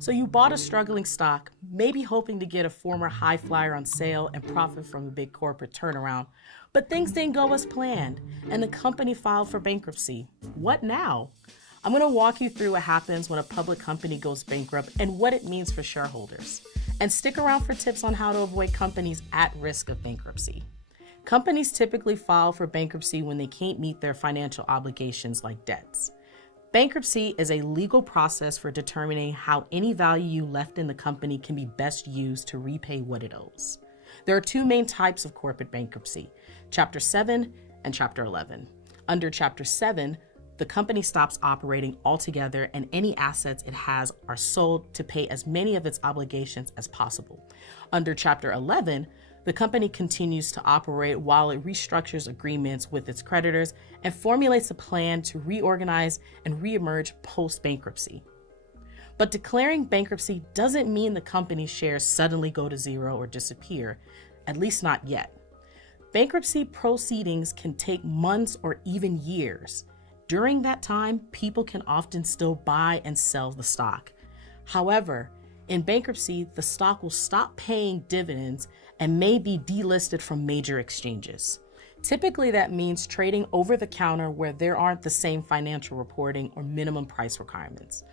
So you bought a struggling stock, maybe hoping to get a former high flyer on sale and profit from a big corporate turnaround. But things didn't go as planned, and the company filed for bankruptcy. What now? I'm going to walk you through what happens when a public company goes bankrupt and what it means for shareholders. And stick around for tips on how to avoid companies at risk of bankruptcy. Companies typically file for bankruptcy when they can't meet their financial obligations like debts. Bankruptcy is a legal process for determining how any value left in the company can be best used to repay what it owes. There are two main types of corporate bankruptcy, Chapter 7 and Chapter 11. Under Chapter 7, the company stops operating altogether and any assets it has are sold to pay as many of its obligations as possible. Under Chapter 11, the company continues to operate while it restructures agreements with its creditors and formulates a plan to reorganize and reemerge post-bankruptcy. But declaring bankruptcy doesn't mean the company's shares suddenly go to zero or disappear, at least not yet. Bankruptcy proceedings can take months or even years. During that time, people can often still buy and sell the stock. However, in bankruptcy, the stock will stop paying dividends and may be delisted from major exchanges. Typically, that means trading over the counter where there aren't the same financial reporting or minimum price requirements.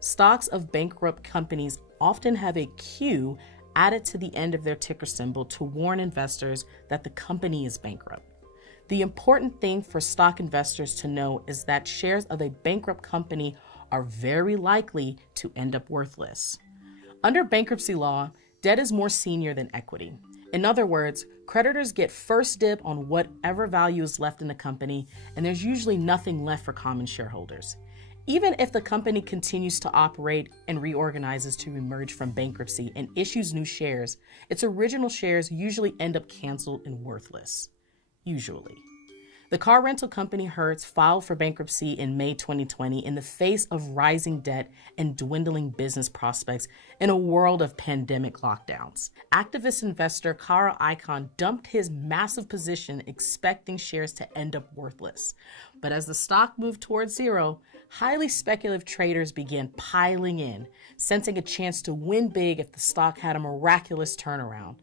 Stocks of bankrupt companies often have a Q added to the end of their ticker symbol to warn investors that the company is bankrupt. The important thing for stock investors to know is that shares of a bankrupt company are very likely to end up worthless. Under bankruptcy law, debt is more senior than equity. In other words, creditors get first dib on whatever value is left in the company, and there's usually nothing left for common shareholders. Even if the company continues to operate and reorganizes to emerge from bankruptcy and issues new shares, its original shares usually end up canceled and worthless. Usually. The car rental company Hertz filed for bankruptcy in May 2020 in the face of rising debt and dwindling business prospects in a world of pandemic lockdowns. Activist investor Carl Icahn dumped his massive position expecting shares to end up worthless. But as the stock moved towards zero, highly speculative traders began piling in, sensing a chance to win big if the stock had a miraculous turnaround.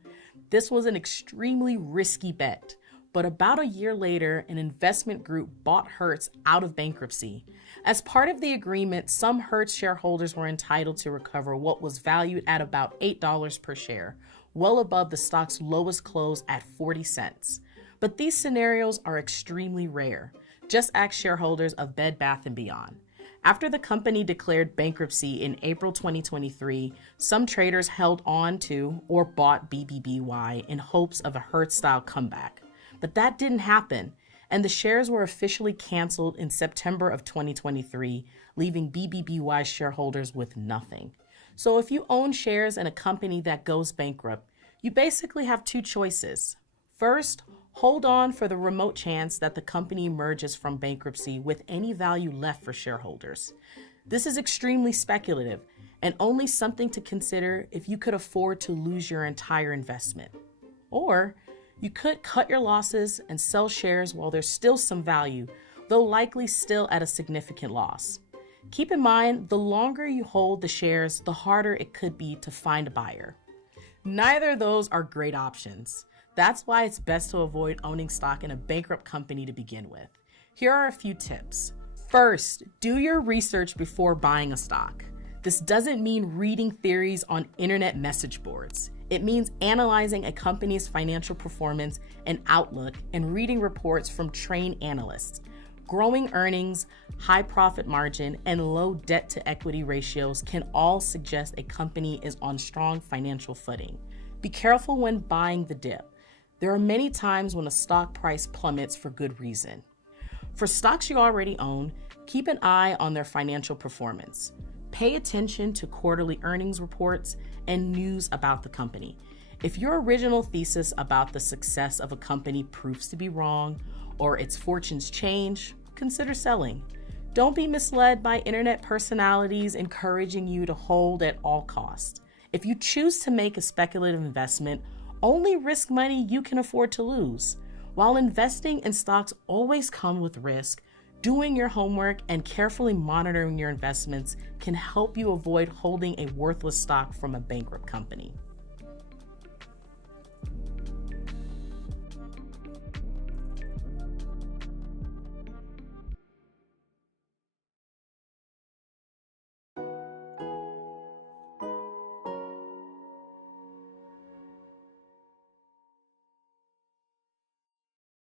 This was an extremely risky bet. But about a year later, an investment group bought Hertz out of bankruptcy. As part of the agreement, some Hertz shareholders were entitled to recover what was valued at about $8 per share, well above the stock's lowest close at 40 cents. But these scenarios are extremely rare. Just ask shareholders of Bed Bath & Beyond. After the company declared bankruptcy in April 2023, some traders held on to or bought BBBY in hopes of a Hertz-style comeback. But that didn't happen, and the shares were officially canceled in September of 2023, leaving BBBY shareholders with nothing. So if you own shares in a company that goes bankrupt, you basically have two choices. First, hold on for the remote chance that the company emerges from bankruptcy with any value left for shareholders. This is extremely speculative and only something to consider if you could afford to lose your entire investment. Or you could cut your losses and sell shares while there's still some value, though likely still at a significant loss. Keep in mind, the longer you hold the shares, the harder it could be to find a buyer. Neither of those are great options. That's why it's best to avoid owning stock in a bankrupt company to begin with. Here are a few tips. First, do your research before buying a stock. This doesn't mean reading theories on internet message boards. It means analyzing a company's financial performance and outlook and reading reports from trained analysts. Growing earnings, high profit margin, and low debt to equity ratios can all suggest a company is on strong financial footing. Be careful when buying the dip. There are many times when a stock price plummets for good reason. For stocks you already own, keep an eye on their financial performance. Pay attention to quarterly earnings reports and news about the company. If your original thesis about the success of a company proves to be wrong or its fortunes change, consider selling. Don't be misled by internet personalities encouraging you to hold at all costs. If you choose to make a speculative investment, only risk money you can afford to lose. While investing in stocks always come with risk, Doing your homework and carefully monitoring your investments can help you avoid holding a worthless stock from a bankrupt company.